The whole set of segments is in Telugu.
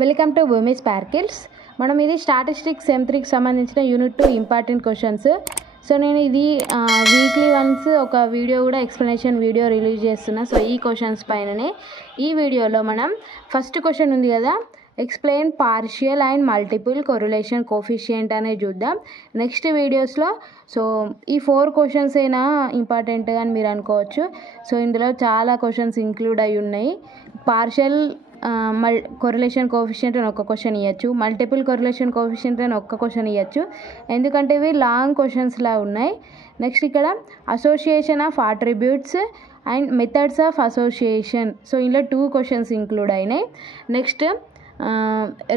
వెల్కమ్ టు భూమి స్పార్కిల్స్. మనం ఇది స్టాటిస్టిక్స్ సెమ్3కి సంబంధించిన యూనిట్ 2 ఇంపార్టెంట్ క్వశ్చన్స్. సో నేను ఇది వీక్లీ వన్స్ ఒక వీడియో కూడా ఎక్స్ప్లెనేషన్ వీడియో రిలీజ్ చేస్తున్నా. సో ఈ క్వశ్చన్స్ పైననే ఈ వీడియోలో మనం ఫస్ట్ క్వశ్చన్ ఉంది కదా, explain partial and multiple correlation coefficient అనేది చూద్దాం నెక్స్ట్ వీడియోస్లో. సో ఈ 4 క్వశ్చన్స్ అయినా ఇంపార్టెంట్ అని మీరు అనుకోవచ్చు. సో ఇందులో చాలా క్వశ్చన్స్ ఇంక్లూడ్ అయి ఉన్నాయి. పార్షియల్ కొరిలేషన్ కోఫిషియంట్ అని ఒక క్వశ్చన్ ఇవ్వచ్చు, మల్టిపుల్ కొరిలేషన్ కోఫిషియంట్ అని ఒక్క క్వశ్చన్ ఇవ్వచ్చు, ఎందుకంటే ఇవి లాంగ్ క్వశ్చన్స్లా ఉన్నాయి. నెక్స్ట్ ఇక్కడ association of attributes and methods of association, so ఇందులో 2 క్వశ్చన్స్ ఇంక్లూడ్ అయినాయి. Next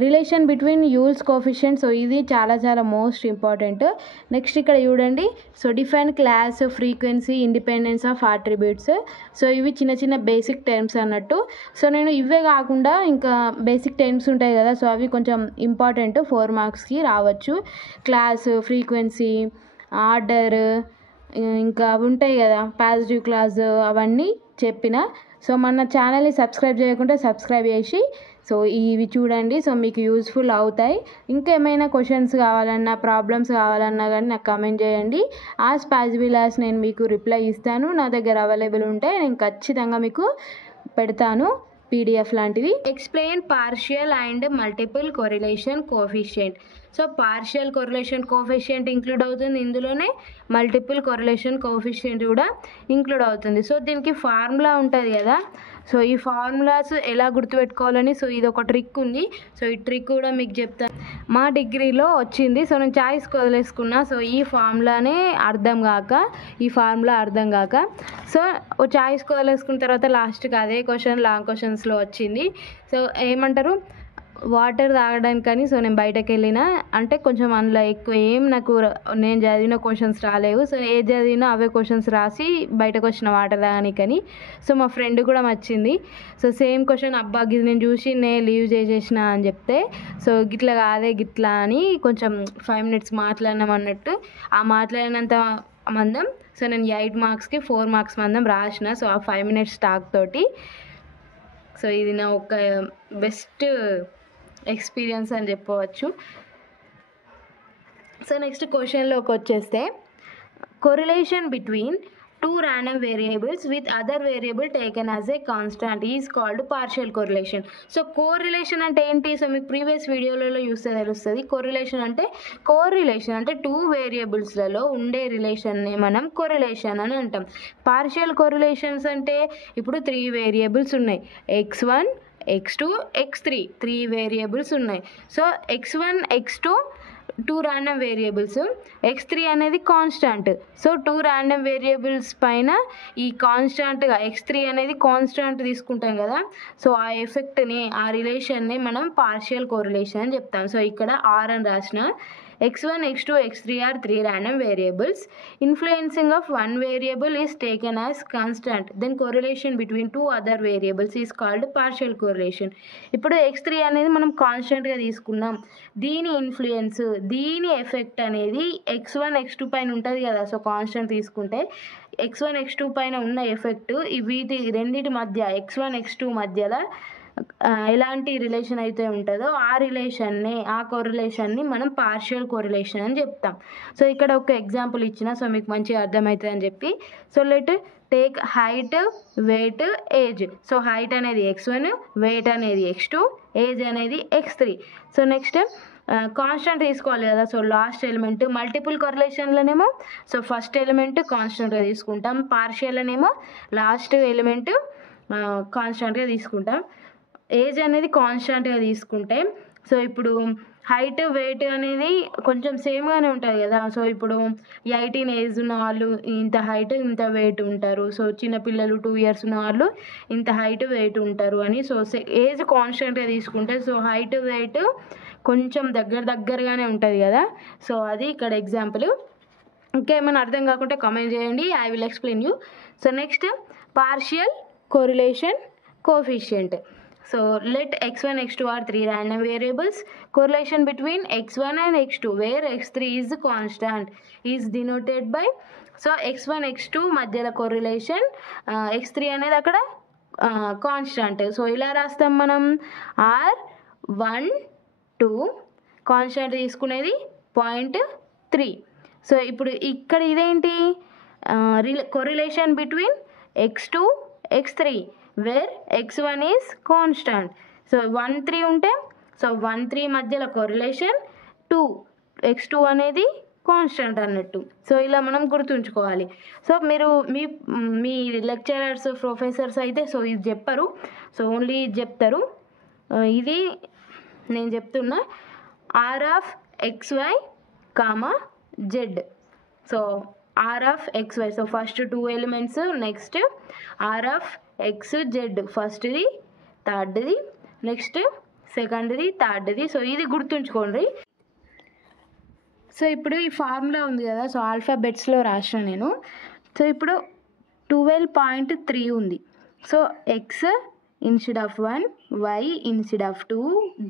relation between Yule's coefficient, so ఇది చాలా మోస్ట్ ఇంపార్టెంట్. నెక్స్ట్ ఇక్కడ చూడండి, so define class, frequency, independence of attributes, so ఇవి చిన్న బేసిక్ టర్మ్స్ అన్నట్టు. సో నేను ఇవే కాకుండా ఇంకా బేసిక్ టర్మ్స్ ఉంటాయి కదా, సో అవి కొంచెం ఇంపార్టెంట్ 4 మార్క్స్కి రావచ్చు. క్లాస్, ఫ్రీక్వెన్సీ, ఆర్డర్, ఇంకా అవి ఉంటాయి కదా పాజిటివ్ క్లాస్, అవన్నీ చెప్పిన. సో మన ఛానల్ని సబ్స్క్రైబ్ చేయకుంటే సబ్స్క్రైబ్ చేసి సో ఇవి చూడండి, సో మీకు యూస్ఫుల్ అవుతాయి. ఇంకా ఏమైనా క్వశ్చన్స్ కావాలన్నా, ప్రాబ్లమ్స్ కావాలన్నా కానీ నాకు కామెంట్ చేయండి. యాజ్ పాసిబుల్ యాజ్ నేను మీకు రిప్లై ఇస్తాను. నా దగ్గర అవైలబుల్ ఉంటే నేను ఖచ్చితంగా మీకు పెడతాను పీడిఎఫ్ లాంటిది. Explain partial and multiple correlation coefficient. So partial correlation coefficient include అవుతుంది ఇందులోనే, మల్టిపుల్ కొరిలేషన్ కోఫిషియంట్ కూడా ఇంక్లూడ్ అవుతుంది. సో దీనికి ఫార్ములా ఉంటుంది కదా, సో ఈ ఫార్ములాస్ ఎలా గుర్తుపెట్టుకోవాలని, సో ఇది ఒక ట్రిక్ ఉంది. సో ఈ ట్రిక్ కూడా మీకు చెప్తాను, మా డిగ్రీలో వచ్చింది. సో నేను చాయిస్ వదిలేసుకున్నా. సో ఈ ఫార్ములానే ఈ ఫార్ములా అర్థం కాక సో ఓ చాయిస్ వదిలేసుకున్న తర్వాత లాస్ట్కి అదే క్వశ్చన్ లాంగ్ క్వశ్చన్స్లో వచ్చింది. సో ఏమంటారు, వాటర్ తాగడానికని సో నేను బయటకు వెళ్ళిన, అంటే కొంచెం అందులో ఎక్కువ నాకు నేను చదివిన క్వశ్చన్స్ రాలేవు. సో ఏది చదివినా అవే క్వశ్చన్స్ రాసి బయటకు వచ్చిన వాటర్ తాగడానికని. సో మా ఫ్రెండ్ కూడా వచ్చింది. సో సేమ్ క్వశ్చన్, అబ్బా ఇది నేను చూసి నేను లీవ్ చేసేసిన అని చెప్తే, సో గిట్లా కాదే గిట్లా అని కొంచెం 5 minutes మాట్లాడినాం అన్నట్టు. ఆ మాట్లాడినంత మందం సో నేను 8 మార్క్స్కి 4 మార్క్స్ మందం రాసిన. సో ఆ 5 minutes టాక్ తోటి. సో ఇది నా ఒక బెస్ట్ ఎక్స్పీరియన్స్ అని చెప్పవచ్చు. సో నెక్స్ట్ క్వశ్చన్లోకి వచ్చేస్తే, correlation between 2 random variables with other variable taken as a constant is called partial correlation. So correlation అంటే ఏంటి, సో మీకు ప్రీవియస్ వీడియోలలో చూస్తే తెలుస్తుంది. కోరిలేషన్ అంటే 2 వేరియబుల్స్లలో ఉండే రిలేషన్ని మనం కొరిలేషన్ అని అంటాం. పార్షియల్ కొరిలేషన్స్ అంటే ఇప్పుడు 3 వేరియబుల్స్ ఉన్నాయి, x1, x2, x3, 3 వేరియబుల్స్ ఉన్నాయి. So x1, x2 2 random variables, x3 అనేది కాన్స్టాంట్. సో 2 random వేరియబుల్స్ పైన ఈ కాన్స్టాంట్గా x3 అనేది కాన్స్టాంట్ తీసుకుంటాం కదా, సో ఆ ఎఫెక్ట్ని, ఆ రిలేషన్ని మనం పార్షియల్ కోరిలేషన్ అని చెప్తాం. సో ఇక్కడ r అని రాసిన, x1, x2, x3 are 3 random variables. Influencing of one variable is taken as constant. Then correlation between 2 other variables is called partial correlation. ఇప్పుడు x3 అనేది మనం కాన్స్టెంట్గా తీసుకున్నాం, దీని ఇన్ఫ్లుయెన్స్, దీని ఎఫెక్ట్ అనేది x1, x2 పైన ఉంటుంది కదా. సో కాన్స్టెంట్ తీసుకుంటే x1, x2 పైన ఉన్న ఎఫెక్ట్ వీటి రెండింటి మధ్య, x1, x2 మధ్యలో ఎలాంటి రిలేషన్ అయితే ఉంటుందో ఆ రిలేషన్ని, ఆ కొరిలేషన్ని మనం పార్షియల్ కొరిలేషన్ అని చెప్తాం. సో ఇక్కడ ఒక ఎగ్జాంపుల్ ఇచ్చిన, సో మీకు మంచిగా అర్థమవుతుంది అని చెప్పి. So let take height, weight, age. So height అనేది x1, వెయిట్ అనేది x2, ఏజ్ అనేది x3. సో నెక్స్ట్ కాన్స్టెంట్ తీసుకోవాలి కదా. సో లాస్ట్ ఎలిమెంట్, మల్టిపుల్ కొరిలేషన్లోనేమో సో ఫస్ట్ ఎలిమెంట్ కాన్స్టెంట్గా తీసుకుంటాం, పార్షియల్లోనేమో లాస్ట్ ఎలిమెంట్ కాన్స్టెంట్గా తీసుకుంటాం. ఏజ్ అనేది కాన్స్టాంట్గా తీసుకుంటే, సో ఇప్పుడు హైట్, వెయిట్ అనేది కొంచెం సేమ్గానే ఉంటుంది కదా. సో ఇప్పుడు 18 ఏజ్ ఉన్న వాళ్ళు ఇంత హైట్ ఇంత వెయిట్ ఉంటారు. సో చిన్నపిల్లలు 2 years ఉన్న వాళ్ళు ఇంత హైట్ వెయిట్ ఉంటారు అని. సో ఏజ్ కాన్స్టాంట్గా తీసుకుంటే సో హైట్ వెయిట్ కొంచెం దగ్గరగానే ఉంటుంది కదా. సో అది ఇక్కడ ఎగ్జాంపుల్. ఇంకేమైనా అర్థం కాకుంటే కామెంట్ చేయండి, I will explain you. So next partial correlation coefficient. So let x1, x2 are 3 random variables. Correlation between x1 and x2 where x3 is constant is denoted by, so x1, x2 మధ్యలో correlation, x3 అనేది అక్కడ కాన్స్టాంట్. సో ఇలా రాస్తాం మనం, r 1 2 కాన్స్టెంట్ తీసుకునేది 0.3. సో ఇప్పుడు ఇక్కడ ఇదేంటి correlation between x2 x3 where x1 is constant. So 1 3 ఉంటే సో 1 3 మధ్యలో కొరిలేషన్ 2 x2 అనేది కాన్స్టెంట్ అన్నట్టు. సో ఇలా మనం గుర్తుంచుకోవాలి. సో మీరు మీ లెక్చరర్స్ ప్రొఫెసర్స్ అయితే సో ఇది చెప్పరు, సో ఓన్లీ చెప్తారు. ఇది నేను చెప్తున్నా r of xy comma z. So r of xy, so first 2 elements, next r of x z, ఫస్ట్ది థర్డ్ది, నెక్స్ట్ సెకండ్ది థర్డ్ది. సో ఇది గుర్తుంచుకోండి. సో ఇప్పుడు ఈ ఫార్ములా ఉంది కదా, సో ఆల్ఫాబెట్స్లో రాసిన నేను. సో ఇప్పుడు 12.3 ఉంది. So x instead of 1, y instead of 2,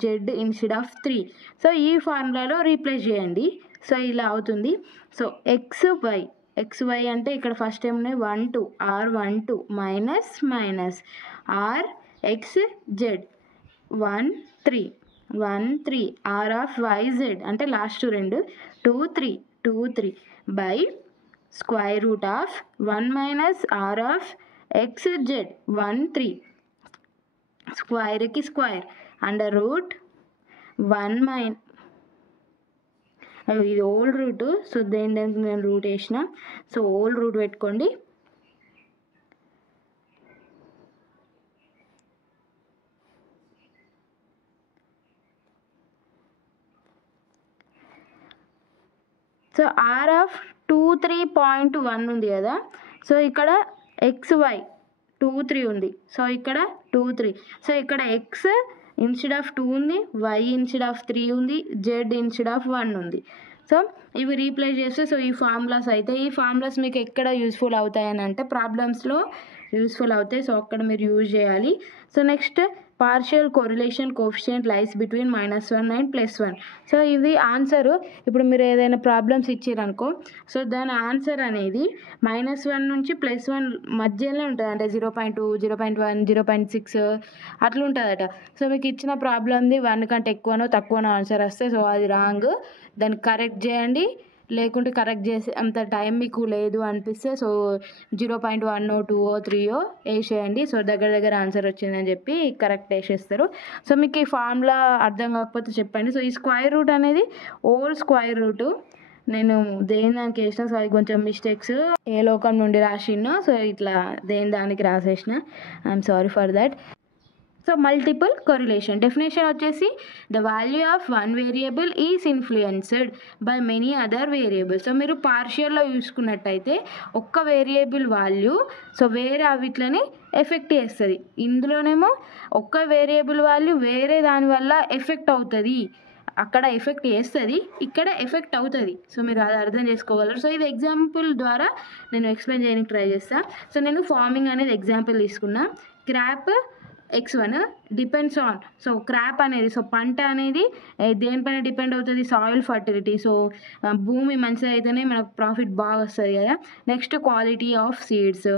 z instead of 3. So ఈ ఫార్ములాలో రీప్లేస్ చేయండి. సో ఇలా అవుతుంది. సో xy అంటే ఇక్కడ ఫస్ట్ ఏమున్నాయి 1 2 r12 minus minus r x z 1 3 1 3 r of y z అంటే last 2 2 3 2 3 by square root of 1 minus r of x z 1 3 స్క్వేర్కి స్క్వేర్ అండర్ రూట్ 1 మైనస్ ఇది ఓల్డ్ రూట్. సో దేనికి నేను రూట్ వేసిన, సో ఓల్డ్ రూట్ పెట్టుకోండి. సో r ఆఫ్ 23.1 ఉంది కదా, సో ఇక్కడ xy 2 3 ఉంది. సో ఇక్కడ 2 3. సో ఇక్కడ x ఇన్స్టెడ్ ఆఫ్ 2 ఉంది, y ఇన్స్టెడ్ ఆఫ్ 3 ఉంది, z ఇన్స్టెడ్ ఆఫ్ 1 ఉంది. సో ఇవి రీప్లేస్ చేస్తే సో ఈ ఫార్ములాస్ అయితే, ఈ ఫార్ములాస్ మీకు ఎక్కడ యూస్ఫుల్ అవుతాయని అంటే ప్రాబ్లమ్స్లో యూస్ఫుల్ అవుతాయి. సో అక్కడ మీరు యూజ్ చేయాలి. So next partial correlation coefficient lies between -1 and +1. So ఇది ఆన్సరు. ఇప్పుడు మీరు ఏదైనా ప్రాబ్లమ్స్ ఇచ్చారనుకో, సో దాని ఆన్సర్ అనేది -1 నుంచి +1 మధ్యలో ఉంటుంది. అంటే 0.2 0.1 0.6 అట్లా ఉంటుందట. సో మీకు ఇచ్చిన ప్రాబ్లమ్ది 1 కంటే ఎక్కువనో తక్కువనో ఆన్సర్ వస్తే సో అది రాంగ్. దాన్ని కరెక్ట్ చేయండి. లేకుంటే కరెక్ట్ చేసే అంత టైం మీకు లేదు అనిపిస్తే సో 0.1 2 3 వేసేయండి. సో దగ్గర ఆన్సర్ వచ్చిందని చెప్పి కరెక్ట్ వేసేస్తారు. సో మీకు ఈ ఫార్ములా అర్థం కాకపోతే చెప్పండి. సో ఈ స్క్వేర్ రూట్ అనేది ఓల్డ్ స్క్వేర్ రూటు నేను దేని దానికి వేసిన, సో అది కొంచెం మిస్టేక్స్ ఏ లోకం నుండి రాసినో సో ఇట్లా దేని దానికి రాసేసిన. I'm sorry for that. So multiple correlation definition వచ్చేసి the value of one variable is influenced by many other variables. So మీరు పార్షియల్లో చూసుకున్నట్టయితే ఒక్క వేరియబుల్ వాల్యూ సో వేరే అవిట్లని ఎఫెక్ట్ చేస్తుంది. ఇందులోనేమో ఒక్క వేరియబుల్ వాల్యూ వేరే దానివల్ల ఎఫెక్ట్ అవుతుంది. అక్కడ ఎఫెక్ట్ చేస్తుంది, ఇక్కడ ఎఫెక్ట్ అవుతుంది. సో మీరు అది అర్థం చేసుకోగలరు. సో ఇది ఎగ్జాంపుల్ ద్వారా నేను ఎక్స్ప్లెయిన్ చేయడానికి ట్రై చేస్తాను. సో నేను ఫార్మింగ్ అనేది ఎగ్జాంపుల్ తీసుకున్నా. Crop x1 depends on, so crop అనేది సో పంట అనేది దేనిపైన డిపెండ్ అవుతుంది, సాయిల్ ఫర్టిలిటీ. సో భూమి మంచిది అయితేనే మనకు ప్రాఫిట్ బాగా వస్తుంది కదా. నెక్స్ట్ క్వాలిటీ ఆఫ్ సీడ్స్,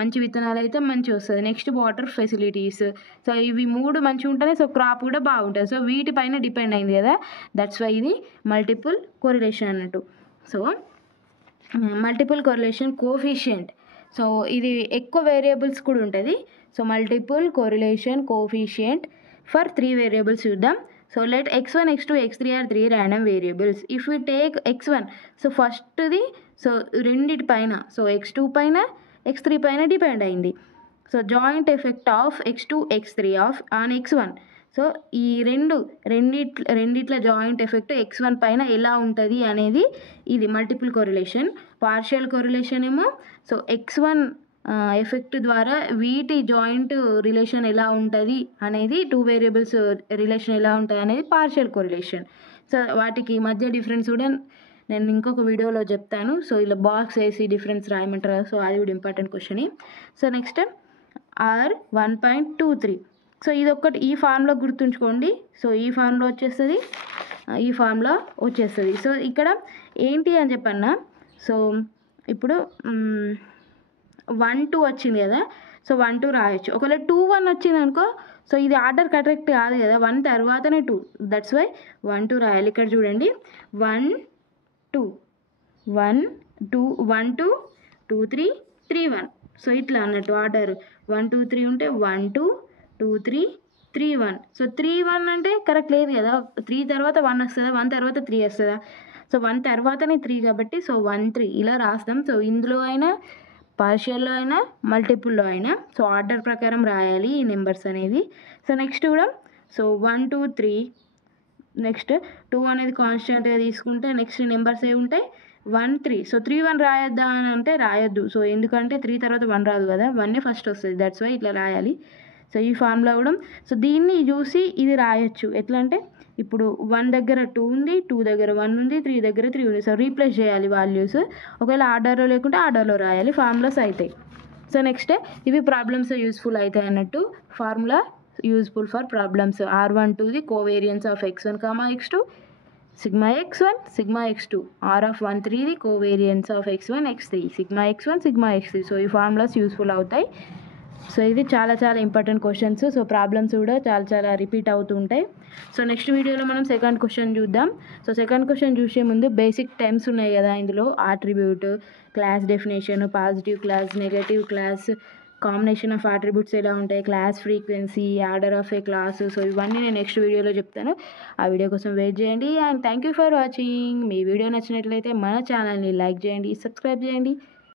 మంచి విత్తనాలు అయితే మంచిగా వస్తుంది. Next water facilities. సో ఇవి 3 మంచిగా ఉంటేనే సో క్రాప్ కూడా బాగుంటుంది. సో వీటిపైన డిపెండ్ అయింది కదా, దట్స్ వై ఇది మల్టిపుల్ కోరిలేషన్ అన్నట్టు. So multiple correlation coefficient, so ఇది ఎక్కువ వేరియబుల్స్ కూడా ఉంటుంది. So multiple correlation coefficient for 3 variables చూద్దాం. So let x1 x2 x3 are 3 random variables. If you take x1, so ఫస్ట్ది సో రెండిటి పైన సో x2 పైన x3 పైన డిపెండ్ అయింది. So joint effect of x2 x3 of on x1. So ఈ రెండిట్ల జాయింట్ ఎఫెక్ట్ x1 పైన ఎలా ఉంటుంది అనేది ఇది మల్టిపుల్ కోరిలేషన్. పార్షియల్ కోరిలేషన్ ఏమో సో x1 ఎఫెక్ట్ ద్వారా వీటి జాయింట్ రిలేషన్ ఎలా ఉంటుంది అనేది, 2 వేరియబుల్స్ రిలేషన్ ఎలా ఉంటుంది అనేది పార్షియల్ కోరిలేషన్. సో వాటికి మధ్య డిఫరెన్స్ కూడా నేను ఇంకొక వీడియోలో చెప్తాను. సో ఇలా బాక్స్ వేసి డిఫరెన్స్ రాయమంటారు, సో అది కూడా important question. So next R1.23. So ఇది ఒక్కటి ఈ ఫార్ములా గుర్తుంచుకోండి. సో ఈ ఫార్ములా వచ్చేస్తుంది, ఈ ఫార్ములా వచ్చేస్తుంది. సో ఇక్కడ ఏంటి అని చెప్పన్నా, సో ఇప్పుడు 1 2 వచ్చింది కదా, సో 1 2 రాయొచ్చు. ఒకవేళ 2 1 వచ్చింది అనుకో, సో ఇది ఆర్డర్ కరెక్ట్ కాదు కదా, 1 తర్వాతనే 2, దట్స్ వై 1 2 రాయాలి. ఇక్కడ చూడండి 1 2 1 2 1 2 2 3 3 1. సో ఇట్లా అన్నట్టు ఆర్డర్ 1 2 3 ఉంటే 1 2 2 3 3 1. సో 3 1 అంటే కరెక్ట్ లేదు కదా, 3 తర్వాత 1 వస్తుందా, 1 తర్వాత 3 వస్తుందా? సో 1 తర్వాతనే 3 కాబట్టి సో 1 3 ఇలా రాస్తాం. సో ఇందులో అయినా పార్షియల్లో అయినా మల్టిపుల్లో అయినా సో ఆర్డర్ ప్రకారం రాయాలి ఈ నెంబర్స్ అనేవి. సో నెక్స్ట్ కూడా సో 1 2 3, నెక్స్ట్ 2 అనేది కాన్స్టెంట్గా తీసుకుంటే నెక్స్ట్ నెంబర్స్ ఏ ఉంటాయి 1 3. సో 3 1 రాయొద్దా అని అంటే రాయొద్దు. సో ఎందుకంటే 3 తర్వాత 1 రాదు కదా, 1 ఫస్ట్ వస్తుంది, దట్స్ వై ఇట్లా రాయాలి. సో ఈ ఫార్ములా కూడా సో దీన్ని చూసి ఇది రాయొచ్చు. ఎట్లా అంటే ఇప్పుడు 1 దగ్గర 2 ఉంది, 2 దగ్గర 1 ఉంది, 3 దగ్గర 3 ఉంది. సో రీప్లేస్ చేయాలి వాల్యూస్. ఒకవేళ ఆర్డర్లో లేకుంటే ఆర్డర్లో రాయాలి, ఫార్ములాస్ అవుతాయి. సో నెక్స్ట్ ఇవి ప్రాబ్లమ్స్ యూస్ఫుల్ అవుతాయి అన్నట్టు. Formula useful for problems. R12 covariance of x1, x2, sigma x1 sigma x2. R13 covariance of x1 x3, sigma x1 sigma x3. So ఈ ఫార్ములాస్ యూస్ఫుల్ అవుతాయి. సో ఇది చాలా చాలా ఇంపార్టెంట్ క్వశ్చన్స్. సో ప్రాబ్లమ్స్ కూడా చాలా చాలా రిపీట్ అవుతూ ఉంటాయి. సో నెక్స్ట్ వీడియోలో మనం సెకండ్ క్వశ్చన్ చూద్దాం. సో సెకండ్ క్వశ్చన్ చూసే ముందు బేసిక్ టైమ్స్ ఉన్నాయి కదా ఇందులో, attribute, class definition, positive class, negative class, combination of attributes ఎలా ఉంటాయి, class frequency, order of A class. So ఇవన్నీ నేను నెక్స్ట్ వీడియోలో చెప్తాను. ఆ వీడియో కోసం వెయిట్ చేయండి. And thank you for watching. Me video నచ్చినట్లయితే మన ఛానల్ని లైక్ చేయండి, సబ్స్క్రైబ్ చేయండి.